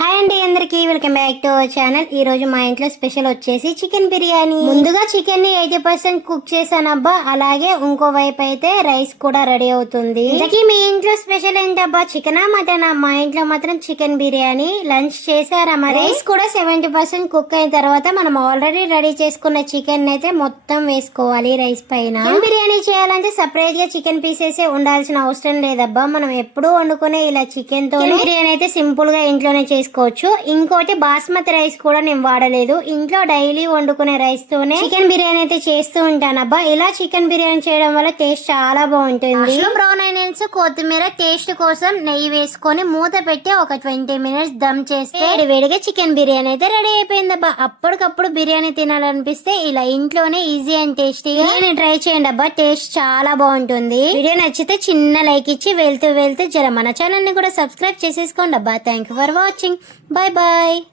Hi అండి, అందరికి welcome back to our channel. ఈ రోజు మా ఇంట్లో స్పెషల్ వచ్చేసి చికెన్ బిర్యానీ. ముందుగా చికెన్ ని 80% కుక్ చేశానబ్బా. అలాగే ఇంకో వైపు అయితే రైస్ కూడా రెడీ అవుతుంది. ఇంతకీ మీ ఇంట్లో స్పెషల్ ఏంటబ్బా? చికెనా మటనా? మా ఇంట్లో మాత్రం చికెన్ బిర్యానీ. లంచ్ చేశారా మరి? రైస్ కూడా 70% కుక్ అయిన తర్వాత మనం ఆల్రెడీ రెడీ చేసుకున్న చికెన్ అయితే మొత్తం వేసుకోవాలి రైస్ పైన. చికెన్ బిర్యానీ చేయాలంటే సపరేట్ గా చికెన్ పీసెస్ ఉండాల్సిన అవసరం లేదబ్బా. మనం ఎప్పుడు వండుకునే ఇలా చికెన్ తో బిర్యానీ అయితే సింపుల్ గా ఇంట్లోనే చేసుకోవచ్చు. ఇంకోటి బాస్మతి రైస్ కూడా నేను వాడలేదు. ఇంట్లో డైలీ వండుకునే రైస్ తోనే చికెన్ బిర్యానీ అయితే చేస్తూ ఉంటానబ్బా. ఇలా చికెన్ బిర్యానీ చేయడం వల్ల టేస్ట్ చాలా బాగుంటుంది. బ్రౌన్ ఆనియన్స్, కొత్తిమీర టేస్ట్ కోసం నెయ్యి వేసుకొని మూత పెట్టి ఒక 20 minutes దమ్ చేస్తే వేడిగా చికెన్ బిర్యానీ అయితే రెడీ అయిపోయిందబ్బా. అప్పటికప్పుడు బిర్యానీ తినాలనిపిస్తే ఇలా ఇంట్లోనే ఈజీ అండ్ టేస్టీగా ట్రై చేయండి అబ్బా. టేస్ట్ చాలా బాగుంటుంది. వీడియో నచ్చితే చిన్న లైక్ ఇచ్చి వెళ్తూ జర మన ఛానల్ ని కూడా సబ్స్క్రైబ్ చేసేసుకోండి అబ్బా. Thank you for watching. Bye bye.